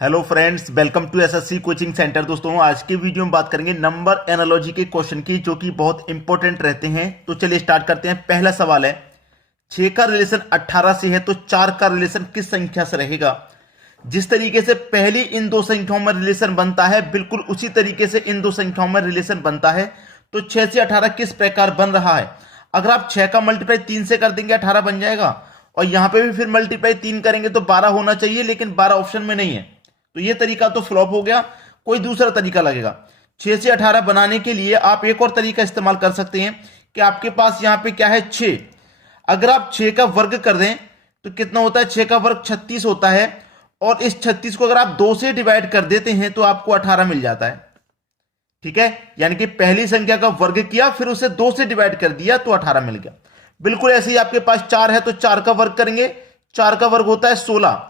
Hello friends, welcome to SSC coaching centre. दोस्तों, आज के वीडियो में बात करेंगे नंबर एनालॉजी के क्वेश्चन की, जो कि बहुत इंपॉर्टेंट रहते हैं। तो चलिए स्टार्ट करते हैं। पहला सवाल है, 6 का रिलेशन 18 से है तो 4 का रिलेशन किस संख्या से रहेगा। जिस तरीके से पहली इन दो संख्याओं में रिलेशन बनता है, बिल्कुल उसी तरीके से इन दो संख्याओं में रिलेशन बनता है। तो 6 से 18 किस प्रकार बन रहा है। अगर आप 6 का मल्टीप्लाई 3 से कर देंगे 18 बन जाएगा, और यहां पे भी फिर मल्टीप्लाई 3 करेंगे तो 12 होना चाहिए, लेकिन 12 ऑप्शन में नहीं है। तो ये तरीका तो फ्लॉप हो गया, कोई दूसरा तरीका लगेगा। 6 से 18 बनाने के लिए आप एक और तरीका इस्तेमाल कर सकते हैं कि आपके पास यहां पे क्या है, 6। अगर आप 6 का वर्ग कर दें तो कितना होता है, 6 का वर्ग 36 होता है। और इस 36 को अगर आप 2 से डिवाइड कर देते हैं तो आपको 18 मिल जाता है। ठीक है, यानी कि पहली संख्या का वर्ग किया, फिर उसे 2 से डिवाइड कर दिया तो 18 मिल गया। बिल्कुल ऐसे ही आपके पास 4 है तो 4 का वर्ग करेंगे, 4 का वर्ग होता है 16।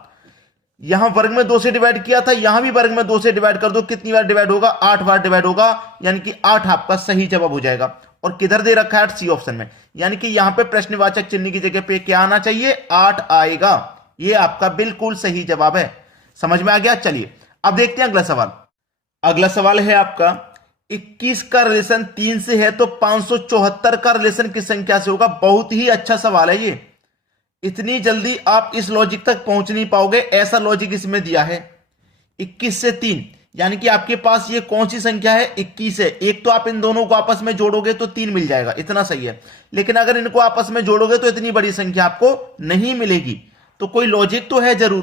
यहां वर्ग में 2 से डिवाइड किया था, यहां भी वर्ग में 2 से डिवाइड कर दो, कितनी बार डिवाइड होगा, 8 बार डिवाइड होगा, यानी कि 8 आपका सही जवाब हो जाएगा। और किधर दे रखा है, सी ऑप्शन में, यानी कि यहां पे प्रश्नवाचक चिन्ह की जगह पे क्या आना चाहिए, 8 आएगा। यह आपका बिल्कुल सही जवाब है। समझ में आ गया। चलिए अब देखते हैं अगला सवाल। अगला सवाल है आपका, 21 का रिलेशन 3 से है तो 574 का रिलेशन किस संख्या से होगा। बहुत ही अच्छा सवाल है ये। इतनी जल्दी आप इस लॉजिक तक पहुंच नहीं पाओगे, ऐसा लॉजिक इसमें दिया है। 21 से 3, यानी कि आपके पास ये कौन सी संख्या है, 21 है। एक तो आप इन दोनों को आपस में जोड़ोगे तो 3 मिल जाएगा, इतना सही है। लेकिन अगर इनको आपस में जोड़ोगे तो इतनी बड़ी संख्या आपको नहीं मिलेगी। तो कोई लॉजिक तो है जरूर।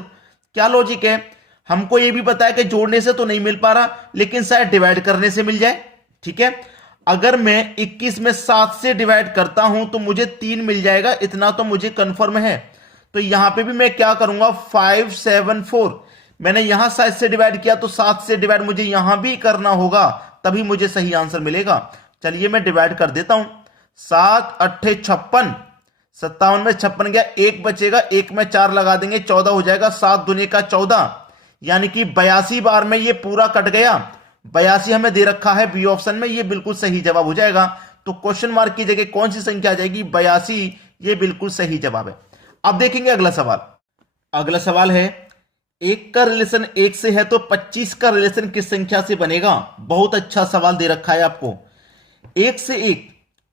क्या लॉजिक है, हमको ये भी पता है कि जोड़ने से तो नहीं मिल पा रहा, लेकिन शायद डिवाइड करने से मिल जाए। ठीक है, अगर मैं 21 में 7 से डिवाइड करता हूं तो मुझे 3 मिल जाएगा, इतना तो मुझे कंफर्म है। तो यहां पे भी मैं क्या करूंगा, 574। मैंने यहां 7 से डिवाइड किया तो 7 से डिवाइड मुझे यहां भी करना होगा, तभी मुझे सही आंसर मिलेगा। चलिए मैं डिवाइड कर देता हूं। 7 अट्ठे 56, 57 में 56 गया, एक बचेगा, एक में 4 लगा देंगे, 14 हो जाएगा। 7 दुनी का 14, यानी कि 82 बार में ये पूरा कट गया। 82 हमें दे रखा है बी ऑप्शन में, ये बिल्कुल सही जवाब हो जाएगा। तो क्वेश्चन मार्क की जगह कौन सी संख्या आ जाएगी, 82। ये बिल्कुल सही जवाब है। अब देखेंगे अगला सवाल। अगला सवाल है, 1 का रिलेशन 1 से है तो 25 का रिलेशन किस संख्या से बनेगा। बहुत अच्छा सवाल दे रखा है आपको। 1 से 1,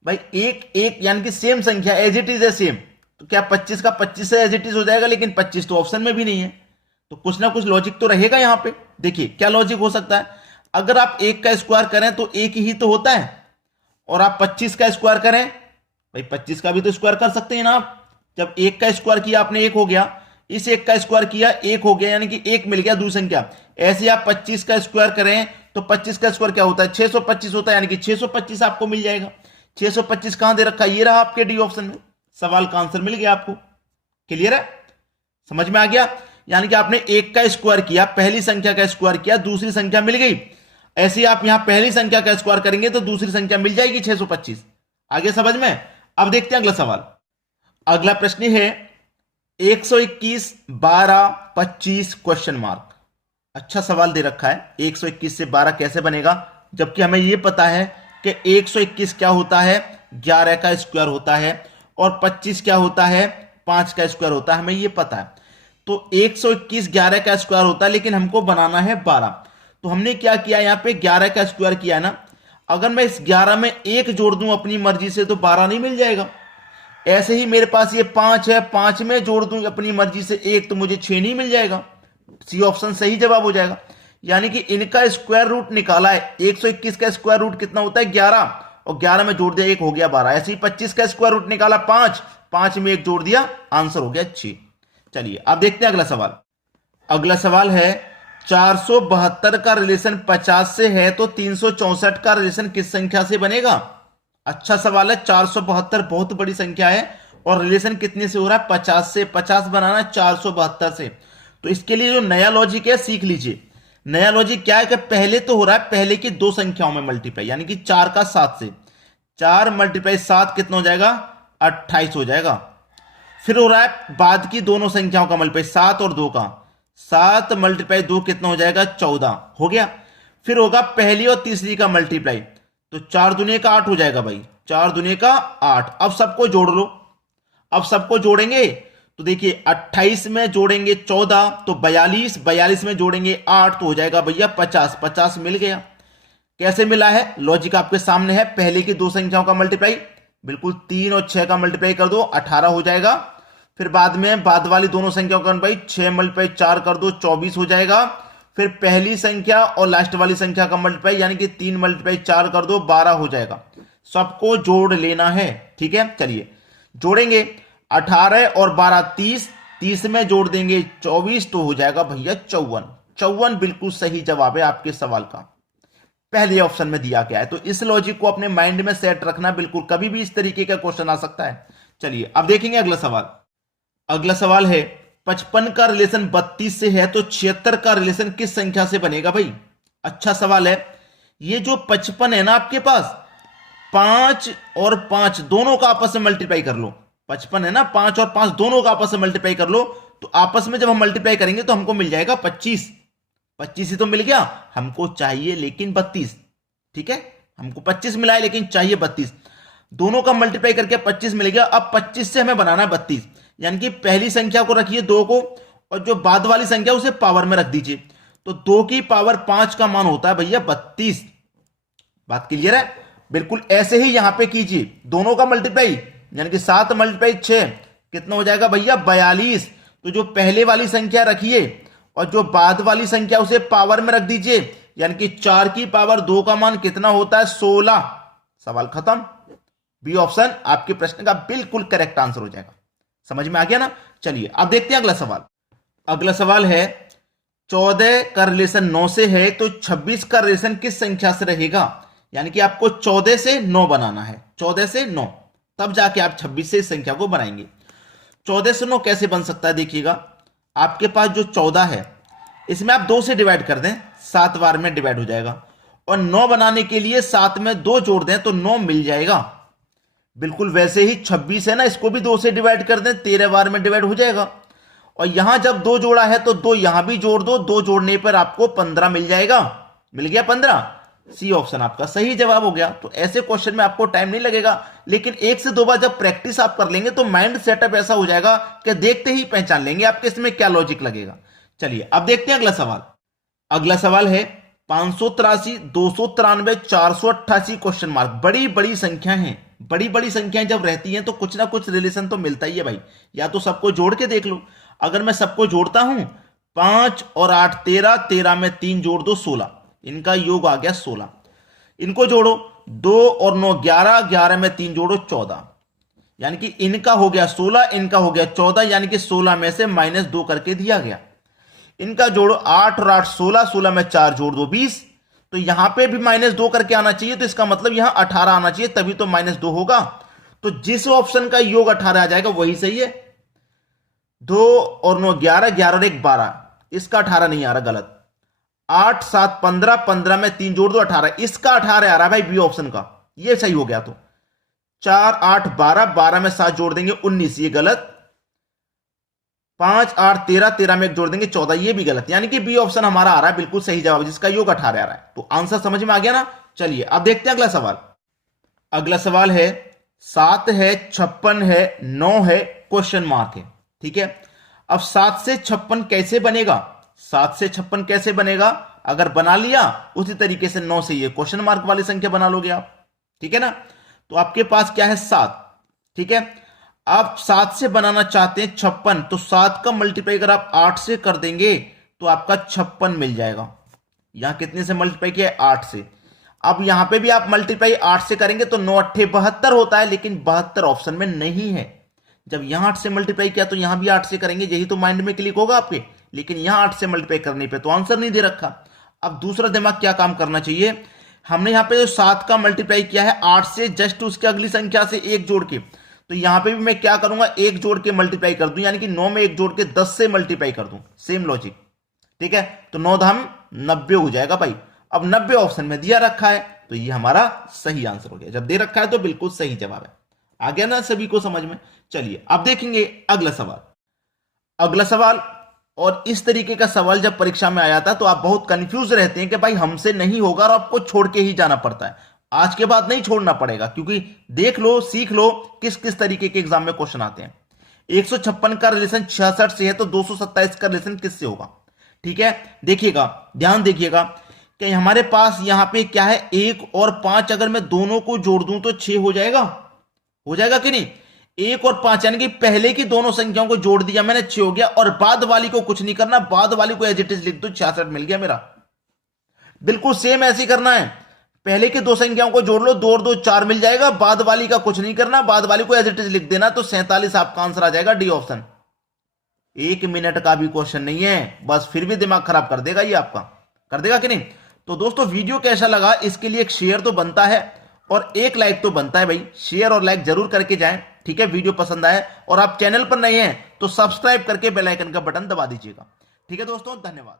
भाई 1 1 यानी कि सेम संख्या, एज इट इज है सेम। तो क्या 25 का 25 से एज इट इज हो जाएगा, लेकिन 25 तो ऑप्शन में भी नहीं है। तो कुछ ना कुछ लॉजिक तो रहेगा यहां पे। देखिए क्या लॉजिक हो सकता है। अगर आप 1 का स्क्वायर करें तो 1 ही तो होता है, और आप 25 का स्क्वायर करें, भाई 25 का भी तो स्क्वायर कर सकते हैं ना आप। जब 1 का स्क्वायर किया आपने 1 हो गया, इस 1 का स्क्वायर किया 1 हो गया, यानी कि 1 मिल गया दूसरी संख्या। ऐसे आप 25 का स्क्वायर करें तो 25 का स्क्वायर क्या होता है, 625 होता है, यानी कि 625 आपको मिल जाएगा। 625 कहां दे रखा है, ये रहा आपके डी ऑप्शन में। सवाल का आंसर मिल गया आपको। क्लियर है, समझ में आ गया। यानी कि आपने 1 का स्क्वायर किया, पहली संख्या का स्क्वायर किया, दूसरी संख्या मिल गई। ऐसे ही आप यहां पहली संख्या का स्क्वायर करेंगे तो दूसरी संख्या मिल जाएगी 625। आगे समझ में। अब देखते हैं अगला सवाल। अगला प्रश्न है 121 12 25 क्वेश्चन मार्क। अच्छा सवाल दे रखा है, 121 से 12 कैसे बनेगा, जबकि हमें यह पता है कि 121 क्या होता है, 11 का स्क्वायर होता है, और 25 क्या होता है, 5 का स्क्वायर होता है, हमें यह पता है। तो 121 11 का स्क्वायर होता है, लेकिन हमको बनाना है 12। तो हमने क्या किया, यहां पे 11 का स्क्वायर किया ना। अगर मैं इस 11 में 1 जोड़ दूं अपनी मर्जी से तो 12 नहीं मिल जाएगा। ऐसे ही मेरे पास ये 5 है, 5 में जोड़ दूं अपनी मर्जी से 1 तो मुझे 6 नहीं मिल जाएगा। सी ऑप्शन सही जवाब हो जाएगा। यानी कि इनका स्क्वायर रूट निकाला है। 121 का स्क्वायर रूट कितना होता है, 11, और 11 में जोड़ दिया 1 हो गया 12। ऐसे ही 25 का स्क्वायर रूट निकाला 5, 5 में 1 जोड़ दिया, आंसर हो गया 6। चलिए अब देखते हैं अगला सवाल। अगला सवाल है, 472 का रिलेशन 50 से है तो 364 का रिलेशन किस संख्या से बनेगा। अच्छा सवाल है। 472 बहुत बड़ी संख्या है, और रिलेशन कितने से हो रहा है, 50 से। 50 बनाना है 472 से। तो इसके लिए जो नया लॉजिक है सीख लीजिए। नया लॉजिक क्या है कि पहले तो हो रहा है पहले की दो संख्याओं में मल्टीप्लाई, यानी कि 4 का 7 से। 4 मल्टीप्लाई 7 कितना हो जाएगा, 28 हो जाएगा। फिर हो रहा है बाद की दोनों संख्याओं का मल्टीप्लाई, 7 और 2 का। 7 मल्टीप्लाई 2 कितना हो जाएगा, 14 हो गया। फिर होगा पहली और तीसरी का मल्टीप्लाई, तो 4 दुनिया का 8 हो जाएगा भाई, 4 दुनिया का 8। अब सबको जोड़ लो। अब सबको जोड़ेंगे तो देखिए 28 में जोड़ेंगे 14 तो 42, 42 में जोड़ेंगे 8 तो हो जाएगा भैया 50, 50 मिल गया। कैसे मिला है, लॉजिक आपके सामने है। पहले की दो संख्याओं का मल्टीप्लाई, बिल्कुल 3 और 6 का मल्टीप्लाई कर दो 18 हो जाएगा। फिर बाद में बाद वाली दोनों संख्याओं का मल्टीप्लाई 6 मल्टीप्लाई 4 कर दो 24 हो जाएगा। फिर पहली संख्या और लास्ट वाली संख्या का मल्टीप्लाई यानी कि 3 मल्टीप्लाई 4 कर दो 12 हो जाएगा। सबको जोड़ लेना है, ठीक है। चलिए जोड़ेंगे 18 और 12 30, 30 में जोड़ देंगे 24 तो हो जाएगा भैया 54। 54 बिल्कुल सही जवाब है आपके सवाल का, पहले ऑप्शन में दिया गया है। तो इस लॉजिक को अपने माइंड में सेट रखना, बिल्कुल कभी भी इस तरीके का क्वेश्चन आ सकता है। चलिए अब देखेंगे अगला सवाल। अगला सवाल है 55 का रिलेशन 32 से है तो 76 का रिलेशन किस संख्या से बनेगा भाई। अच्छा सवाल है। ये जो 55 है ना आपके पास, 5 और 5 दोनों का आपस में मल्टीप्लाई कर लो। 55 है ना, 5 और 5 दोनों का आपस में मल्टीप्लाई कर लो तो आपस में जब हम मल्टीप्लाई करेंगे तो हमको मिल जाएगा 25। 25 ही तो मिल गया, हमको चाहिए लेकिन 32, ठीक है। हमको 25 मिला है लेकिन चाहिए 32। दोनों का मल्टीप्लाई करके 25 मिल गया। अब 25 से हमें बनाना है 32, यानी कि पहली संख्या को रखिए 2 को और जो बाद वाली संख्या उसे पावर में रख दीजिए। तो 2 की पावर 5 का मान होता है भैया 32। बात क्लियर है। बिल्कुल ऐसे ही यहां पे कीजिए, दोनों का मल्टीप्लाई यानी कि 7 मल्टीप्लाई 6 कितना हो जाएगा भैया 42। तो जो पहले वाली संख्या रखिए और जो बाद वाली संख्या उसे पावर में रख दीजिए, यानी कि 4 की पावर 2 का मान कितना होता है 16। सवाल खत्म। बी ऑप्शन आपके प्रश्न का बिल्कुल करेक्ट आंसर हो जाएगा। समझ में आ गया ना। चलिए अब देखते हैं अगला सवाल। अगला सवाल है 14 का रिलेशन 9 से है तो 26 का रिलेशन किस संख्या से रहेगा। यानी कि आपको 14 से 9 बनाना है, 14 से 9, तब जाके आप 26 से इस संख्या को बनाएंगे। 14 से 9 कैसे बन सकता है, देखिएगा आपके पास जो 14 है इसमें आप 2 से डिवाइड कर दें, 7 बार में डिवाइड हो जाएगा। और 9 बनाने के लिए 7 में 2 जोड़ दें तो 9 मिल जाएगा। बिल्कुल वैसे ही 26 है ना, इसको भी 2 से डिवाइड कर दें, 13 बार में डिवाइड हो जाएगा। और यहां जब 2 जोड़ा है तो 2 यहां भी जोड़ दो, 2 जोड़ने पर आपको 15 मिल जाएगा। मिल गया 15। सी ऑप्शन आपका सही जवाब हो गया। तो ऐसे क्वेश्चन में आपको टाइम नहीं लगेगा, लेकिन 1 से 2 बार जब प्रैक्टिस आप कर लेंगे तो माइंड सेटअप ऐसा हो जाएगा कि देखते ही पहचान लेंगे आपके इसमें क्या लॉजिक लगेगा। चलिए अब देखते हैं अगला सवाल। अगला सवाल है 583, 293, 488 क्वेश्चन मार्क। बड़ी बड़ी संख्या है, बड़ी बड़ी संख्याएं जब रहती हैं तो कुछ ना कुछ रिलेशन तो मिलता ही है भाई। या तो सबको जोड़ के देख लो। अगर मैं सबको जोड़ता हूं 5 और 8 13, 13 में 3 जोड़ दो 16, इनका योग आ गया 16। इनको जोड़ो 2 और 9 11, 11 में 3 जोड़ो 14, यानी कि इनका हो गया 16, इनका हो गया 14, यानी कि 16 में से -2 करके दिया गया। इनका जोड़ो 8 और 8 16, 16 में 4 जोड़ दो 20। तो यहां पे भी -2 करके आना चाहिए, तो इसका मतलब यहां 18 आना चाहिए, तभी तो -2 होगा। तो जिस ऑप्शन का योग 18 आ जाएगा वही सही है। 2 और 9 11, 11 और 1 12, इसका 18 नहीं आ रहा, गलत। 8 7 15, 15 में 3 जोड़ दो 18, इसका 18 आ रहा है भाई बी ऑप्शन का, ये सही हो गया। तो 4 8 12, 12 में 7 जोड़ देंगे 19, ये गलत। 5 8 13, 13 में 1 जोड़ देंगे 14, ये भी गलत। यानी कि बी ऑप्शन हमारा आ रहा है बिल्कुल सही जवाब, जिसका योग 18 आ रहा है। तो आंसर समझ में आ गया ना। चलिए अब देखते हैं अगला सवाल। अगला सवाल है 7 है, 56 है, 9 है, क्वेश्चन मार्क है, ठीक है। अब 7 से 56 कैसे बनेगा, 7 से 56 कैसे बनेगा। अगर बना लिया उसी तरीके से 9 से ये क्वेश्चन मार्क वाली संख्या बना लोगे आप, ठीक है ना। तो आपके पास क्या है 7, ठीक है। आप 7 से बनाना चाहते हैं 56, तो 7 का मल्टीप्लाई अगर आप 8 से कर देंगे तो आपका 56 मिल जाएगा। यहां कितने से मल्टीप्लाई किया है 8 से। अब यहां पे भी आप मल्टीप्लाई 8 से करेंगे तो 9 8 72 होता है, लेकिन 72 ऑप्शन में नहीं है। जब यहां 8 से मल्टीप्लाई किया तो यहां भी 8 से करेंगे, यही तो माइंड में क्लिक होगा आपके, लेकिन यहां 8 से मल्टीप्लाई करने पे तो आंसर नहीं दे रखा। अब दूसरा दिमाग क्या काम करना चाहिए, हमने यहां पे जो 7 का मल्टीप्लाई किया है 8 से, जस्ट उसके अगली संख्या से 1 जोड़ के, तो यहां पे भी मैं क्या करूंगा 1 जोड़ के मल्टीप्लाई कर दूं, यानी कि 9 में 1 जोड़ के 10 से मल्टीप्लाई कर दूं, सेम लॉजिक, ठीक है। तो 9 धाम 90 हो जाएगा भाई। अब 90 ऑप्शन में दिया रखा है तो ये हमारा सही आंसर हो गया। जब दे रखा है तो बिल्कुल सही जवाब है। आ गया ना सभी को समझ में। चलिए अब देखेंगे अगला सवाल। अगला सवाल, और इस तरीके का सवाल जब परीक्षा में आया था तो आप बहुत कंफ्यूज रहते हैं कि भाई हमसे नहीं होगा और आपको छोड़ के ही जाना पड़ता है। आज के बाद नहीं छोड़ना पड़ेगा, क्योंकि देख लो सीख लो किस किस तरीके के एग्जाम में क्वेश्चन आते हैं। 156 का रिलेशन 66 से है, तो 227 का रिलेशन किससे होगा? ठीक है, देखिएगा, ध्यान देखिएगा कि हमारे पास यहां पे क्या है, 1 और 5, अगर मैं दोनों को जोड़ दूं तो 6 हो जाएगा कि नहीं? 1 और 5 यानी कि पहले की दोनों संख्याओं को जोड़ दिया मैंने, 6 हो गया, और बाद वाली को कुछ नहीं करना, बाद वाली को एज इट इज लिख दो, 66 मिल गया मेरा। बिल्कुल सेम ऐसे ही करना है, पहले की दो संख्याओं को जोड़ लो, 2 और 2 4 मिल जाएगा, बाद वाली का कुछ नहीं करना, बाद वाली को एज इट इज लिख देना, तो 47 आपका आंसर आ जाएगा, डी ऑप्शन। 1 मिनट का भी क्वेश्चन नहीं है, बस फिर भी दिमाग खराब कर देगा ये आपका, कर देगा कि नहीं? तो दोस्तों वीडियो कैसा लगा, इसके लिए एक शेयर तो बनता है और एक लाइक तो बनता है भाई, शेयर और लाइक जरूर करके जाएं, ठीक है? वीडियो पसंद आए और आप चैनल पर नए हैं तो सब्सक्राइब करके बेल आइकन का बटन दबा दीजिएगा, ठीक है दोस्तों, धन्यवाद।